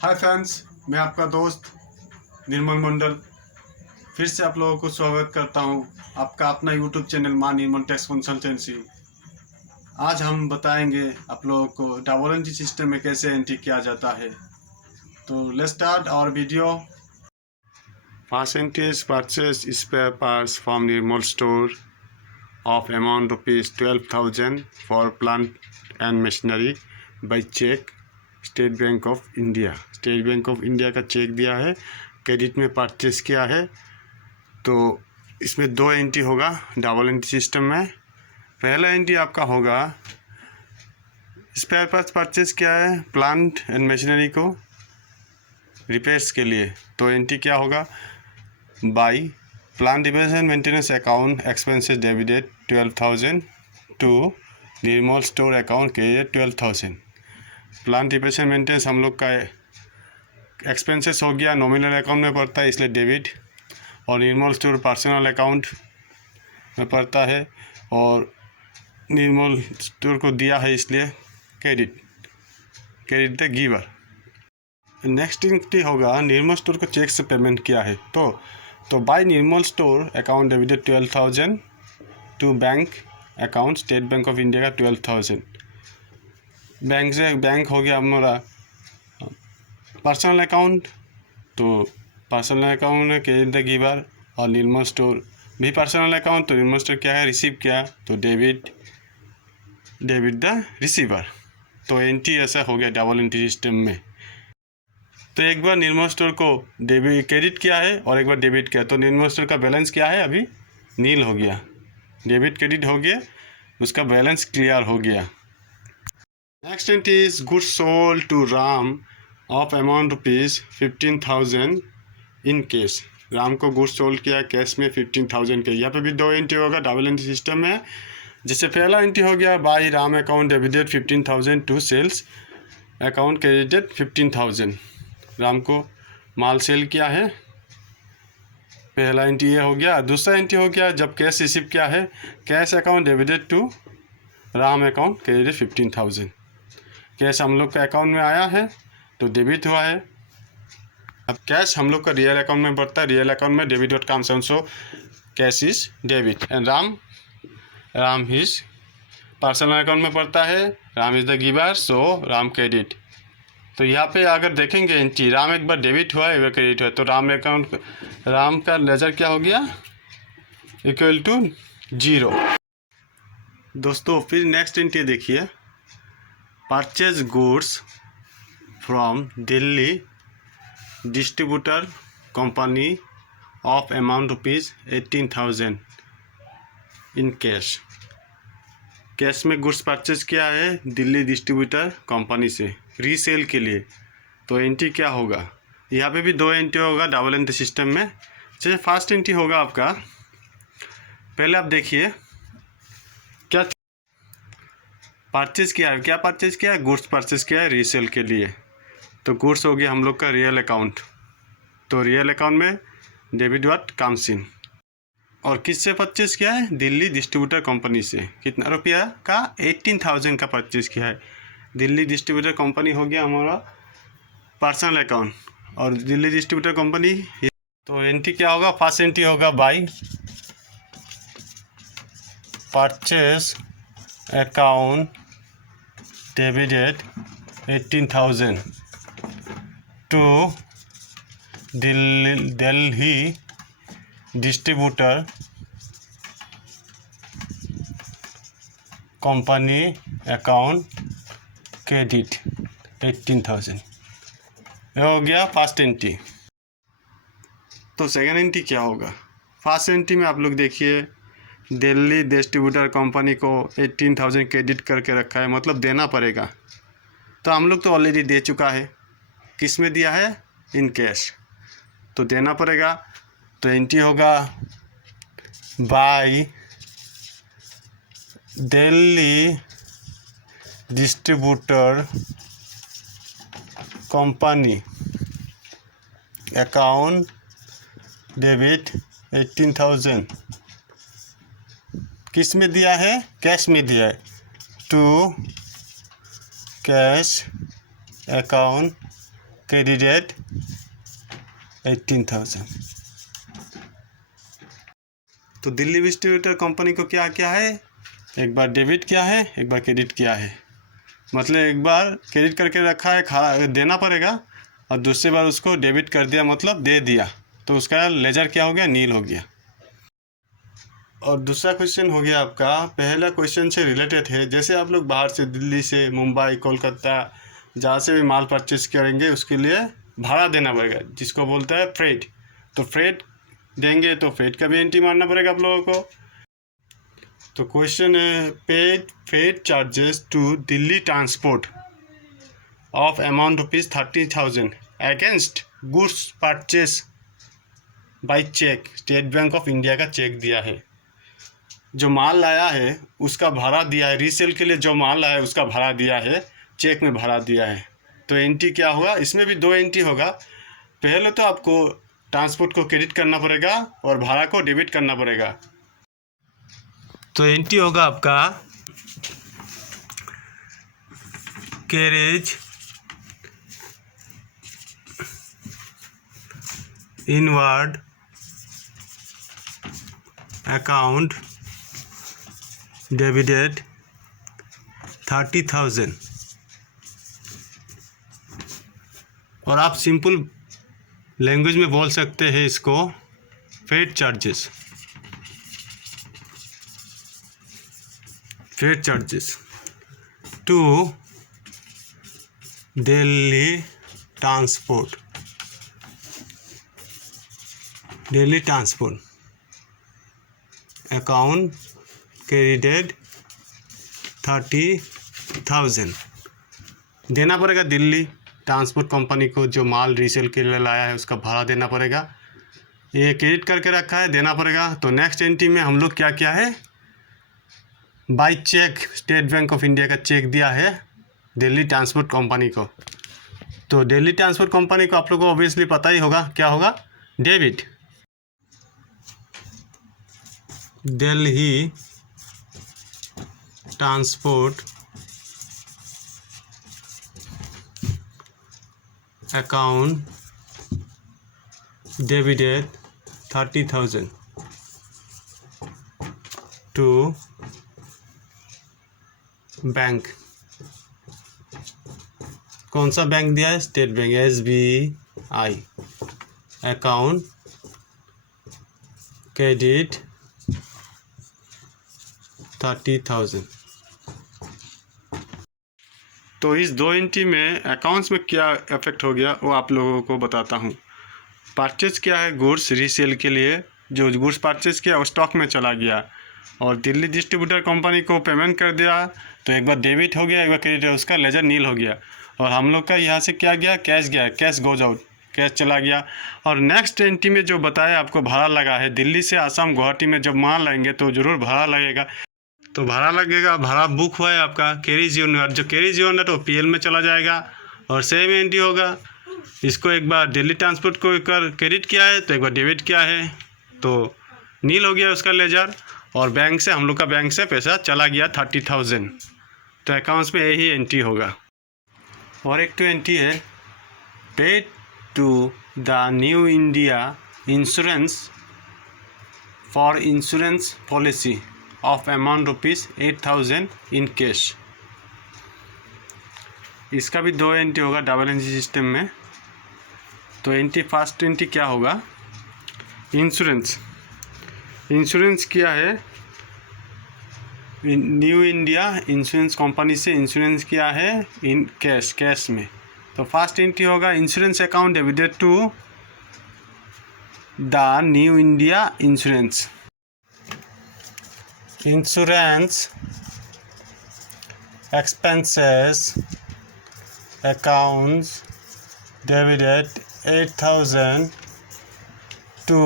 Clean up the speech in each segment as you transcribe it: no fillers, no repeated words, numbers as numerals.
Hi friends, मैं आपका दोस्त निर्मल मंडल फिर से आप लोगों को स्वागत करता हूं। आपका अपना यूट्यूब चैनल मां निर्मल टैक्स कंसल्टेंसी। आज हम बताएंगे आप लोगों को डबल एंट्री सिस्टम में कैसे एंट्री किया जाता है। तो let's start our video. First entry is purchase spare parts from Nirmal store of amount ₹12,000 for plant and machinery by cheque State Bank of India. State Bank of India का cheque दिया है, credit में purchase किया है। तो इसमें दो entry होगा डबल एंट्री सिस्टम में। पहला एंट्री आपका होगा स्पेयर पार्ट्स परचेस किया है प्लांट एंड मशीनरी को रिपेयर्स के लिए। तो एंट्री क्या होगा, by plant repairs and maintenance account expenses debited 12,000 to Nirmal store account के 12,000। प्लांट रिपेयर्स एंड मेंटेनेंस हम लोग का एक्सपेंसेस हो गया, नॉमिनल अकाउंट में पड़ता है इसलिए डेबिट, और निर्मल स्टोर पर्सनल अकाउंट में पड़ता है और निर्मल स्टोर को दिया है इसलिए credit the giver. Next entry होगा निर्मल स्टोर को चेक से पेमेंट किया है तो by Nirmal store account debited 12,000 to bank account State Bank of India का 12,000। बैंक हो गया हमारा पर्सनल अकाउंट, तो पर्सनल अकाउंट में क्रेडिट द गिवर, और निर्मल स्टोर भी पर्सनल अकाउंट, तो निर्मल स्टोर क्या है, रिसीव किया, तो डेबिट द रिसीवर। तो एंट्री ऐसा हो गया डबल एंट्री सिस्टम में। तो एक बार निर्मल स्टोर को डेबिट क्रेडिट किया है और एक बार डेबिट किया, तो निर्मल स्टोर का बैलेंस क्या है, अभी नील हो गया। डेबिट क्रेडिट हो गया, उसका बैलेंस क्लियर हो गया। Next entry is goods sold to Ram of amount ₹15,000 in cash. Ram को गुड्स सोल्ड किया कैश में 15,000 के। यहाँ पे भी दो एंट्री होगा डबल एंट्री सिस्टम में। जैसे पहला एंट्री हो गया by Ram account debited 15,000 to sales account credited 15,000। Ram को माल सेल किया है, पहला एंट्री ये हो गया। दूसरा एंट्री हो गया जब कैश रिसीव किया है, cash account debited to Ram account credited 15,000। Cash हम लोग का अकाउंट में आया है तो डेबिट हुआ है। अब कैश हम लोग का रियल अकाउंट में बढ़ता है, रियल अकाउंट में debit dot com so cash is debit and Ram his personal account में पड़ता है, Ram is the giver so Ram credit. तो यहाँ पे अगर देखेंगे एंट्री, राम एक बार डेबिट हुआ एक बार क्रेडिट हुआ, तो राम का लेजर क्या हो गया, इक्वल टू 0। दोस्तों फिर नेक्स्ट एंट्री देखिए, purchase goods from Delhi distributor company of amount ₹18,000 in cash. Cash में गुड्स परचेज किया है दिल्ली डिस्ट्रीब्यूटर कंपनी से रीसेल के लिए। तो एंट्री क्या होगा, यहाँ पे भी दो एंट्री होगा डबल एंट्री सिस्टम में। जैसे फर्स्ट एंट्री होगा आपका, पहले आप देखिए क्या परचेज किया है, क्या परचेज किया है, गुड्स परचेज किया है रीसेल के लिए। तो गुड्स हो गया हम लोग का रियल अकाउंट, तो रियल अकाउंट में डेबिट डॉट कम्स इन। और किससे परचेज किया है, दिल्ली डिस्ट्रीब्यूटर कंपनी से। कितना रुपया का, 18,000 का परचेज किया है। दिल्ली डिस्ट्रीब्यूटर कंपनी हो गया हमारा पर्सनल अकाउंट, और दिल्ली डिस्ट्रीब्यूटर कंपनी। तो एंट्री क्या होगा, फर्स्ट एंट्री होगा by purchase account debited 18,000 to Delhi distributor company account credit 18,000। ये हो गया फर्स्ट एंट्री। तो सेकेंड एंट्री क्या होगा, फर्स्ट एंट्री में आप लोग देखिए दिल्ली डिस्ट्रीब्यूटर कंपनी को 18,000 क्रेडिट करके रखा है, मतलब देना पड़ेगा। तो हम लोग तो ऑलरेडी दे चुका है, किस में दिया है, इन कैश, तो देना पड़ेगा। तो एंट्री होगा by Delhi distributor company account debit 18,000, किस में दिया है, कैश में दिया है, टू कैश अकाउंट credited 18,000। तो दिल्ली डिस्ट्रीब्यूटर कंपनी को क्या क्या है, एक बार डेबिट किया है, एक बार क्रेडिट किया है। मतलब एक बार क्रेडिट करके रखा है, खा देना पड़ेगा, और दूसरी बार उसको डेबिट कर दिया, मतलब दे दिया, तो उसका लेजर क्या हो गया, नील हो गया। और दूसरा क्वेश्चन हो गया आपका, पहला क्वेश्चन से रिलेटेड है। जैसे आप लोग बाहर से, दिल्ली से, मुंबई, कोलकाता, जहाँ से भी माल परचेस करेंगे उसके लिए भाड़ा देना पड़ेगा, जिसको बोलता है फ्रेट। तो फ्रेट देंगे तो फ्रेट का भी एंट्री मारना पड़ेगा आप लोगों को। तो क्वेश्चन है, paid freight charges to Delhi transport of amount ₹30,000 against goods purchase by cheque. State Bank of India का चेक दिया है, जो माल लाया है उसका भाड़ा दिया है, रीसेल के लिए जो माल लाया है उसका भाड़ा दिया है, चेक में भाड़ा दिया है। तो एंट्री क्या होगा, इसमें भी 2 एंट्री होगा। पहले तो आपको ट्रांसपोर्ट को क्रेडिट करना पड़ेगा और भाड़ा को डेबिट करना पड़ेगा। तो एंट्री होगा आपका कैरेज इनवर्ड अकाउंट डेबिटेड 30,000। और आप सिंपल लैंग्वेज में बोल सकते हैं इसको freight charges. Freight charges to Delhi transport, Delhi transport account credited 30,000 देना पड़ेगा दिल्ली ट्रांसपोर्ट कंपनी को। जो माल रीसेल के लिए लाया है उसका भाड़ा देना पड़ेगा। ये क्रेडिट करके रखा है, देना पड़ेगा। तो नेक्स्ट एंट्री में हम लोग क्या क्या है, by cheque State Bank of India का चेक दिया है दिल्ली ट्रांसपोर्ट कंपनी को। तो दिल्ली ट्रांसपोर्ट कंपनी को आप लोगों को ऑब्वियसली पता ही होगा क्या होगा, debit. Delhi transport account debited 30,000 to bank. कौन सा बैंक दिया है, State Bank, SBI account credit 30,000। तो इस 2 एंट्री में अकाउंट्स में क्या इफेक्ट हो गया वो आप लोगों को बताता हूँ। परचेज क्या है, गुड्स रीसेल के लिए जो गुड्स परचेज किया वो स्टॉक में चला गया, और दिल्ली डिस्ट्रीब्यूटर कंपनी को पेमेंट कर दिया, तो एक बार डेबिट हो गया, एक बार क्रेडिट, उसका लेजर नील हो गया। और हम लोग का यहाँ से क्या गया, कैश गया, कैश गोज आउट, कैश चला गया। और नेक्स्ट एंट्री में जो बताया आपको भाड़ा लगा है, दिल्ली से आसाम गुवाहाटी में जब माल लाएंगे तो ज़रूर भाड़ा लगेगा। तो भाड़ा लगेगा, भाड़ा बुक हुआ है आपका कैरेज यूनिट, जो कैरेज यूनिट वो PL में चला जाएगा और सेम एंट्री होगा। इसको एक बार दिल्ली ट्रांसपोर्ट को एक बार क्रेडिट किया है, तो एक बार डेबिट किया है, तो नील हो गया उसका लेजर। और बैंक से, हम लोग का बैंक से पैसा चला गया 30,000। तो अकाउंट्स में यही एंट्री होगा। और एक तो एंट्री है, paid to the new India Insurance for insurance policy of amount ₹8,000 in cash. इसका भी 2 एंट्री होगा डबल एंट्री सिस्टम में। तो एंट्री, फर्स्ट एंट्री क्या होगा, इंश्योरेंस। इंश्योरेंस क्या है, न्यू इंडिया इंश्योरेंस कंपनी से इंश्योरेंस किया है इन कैश, कैश में। तो फर्स्ट एंट्री होगा, insurance account debited to the new India Insurance. Insurance expenses accounts debited 8,000 to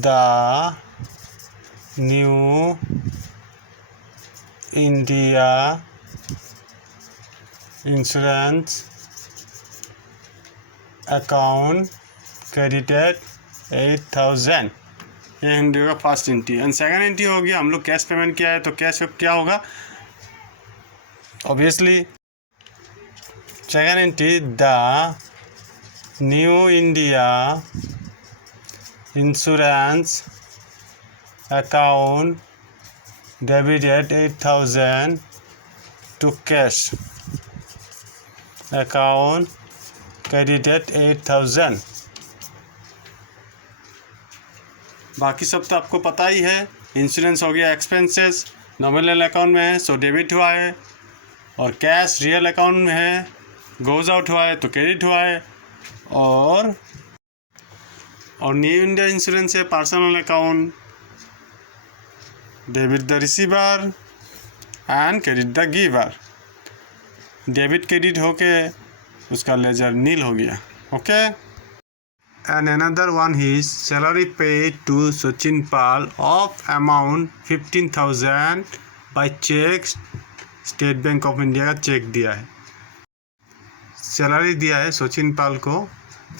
the New India Insurance account credited 8,000। ये हिंदी होगा first entry. And second entry हो गया, हम लोग कैश पेमेंट किया है, तो कैश क्या होगा, obviously second entry the new India Insurance account debited 8,000 to cash account credited 8,000। बाकी सब तो आपको पता ही है। इंश्योरेंस हो गया एक्सपेंसेस, नॉमिनल अकाउंट में है सो डेबिट हुआ है, और कैश रियल अकाउंट में है गोज आउट हुआ है तो क्रेडिट हुआ है, और न्यू इंडिया इंश्योरेंस है personal account debit the receiver and credit the giver. Debit credit होके उसका लेजर नील हो गया। Okay, and another one is salary paid to Sachin Pal of amount 15,000 by check, state Bank of India का cheque दिया है। Salary दिया है सचिन पाल को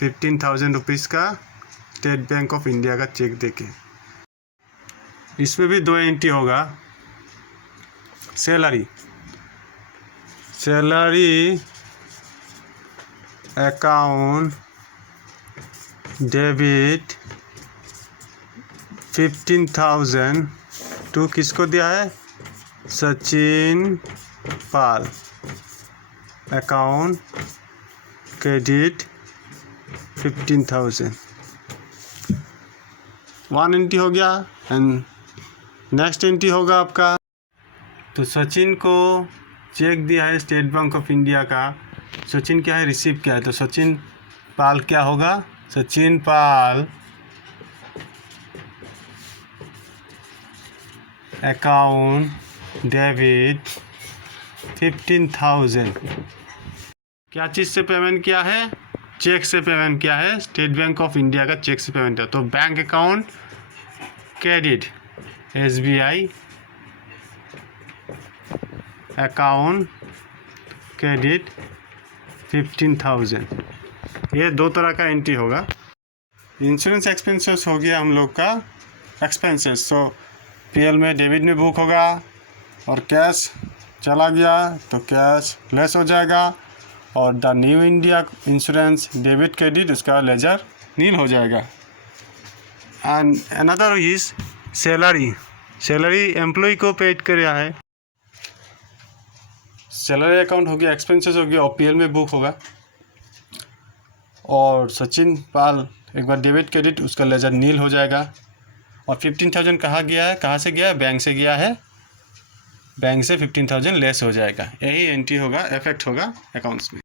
15,000 रुपीज़ का स्टेट बैंक ऑफ इंडिया का चेक देके। इसमें भी 2 एंट्री होगा। सैलरी अकाउंट डेबिट 15,000 टू किसको दिया है? Sachin Pal. Account credit 15,000। 1 entry हो गया एंड नेक्स्ट एंट्री होगा आपका। तो सचिन को चेक दिया है स्टेट बैंक ऑफ इंडिया का। सचिन क्या है? रिसीव क्या है? तो सचिन पाल क्या होगा? Sachin Pal account debit 15,000। क्या चीज़ से पेमेंट किया है? चेक से पेमेंट किया है। स्टेट बैंक ऑफ इंडिया का चेक से पेमेंट है। तो bank account credit SBI account credit 15,000। ये 2 तरह का एंट्री होगा। इंश्योरेंस एक्सपेंसेस हो गया हम लोग का एक्सपेंसेस। सो PL में डेबिट में बुक होगा, और कैश चला गया तो कैश लेस हो जाएगा, और the new India insurance debit credit उसका लेजर नील हो जाएगा। And another is salary employ को पेड किया है। सैलरी अकाउंट हो गया, एक्सपेंसेस हो गया, और PL में बुक होगा। और सचिन पाल एक बार डेबिट क्रेडिट उसका लेजर नील हो जाएगा। और 15,000 कहाँ गया है? कहाँ से गया है? बैंक से गया है। बैंक से 15,000 लेस हो जाएगा। यही एंट्री होगा, इफेक्ट होगा अकाउंट्स में।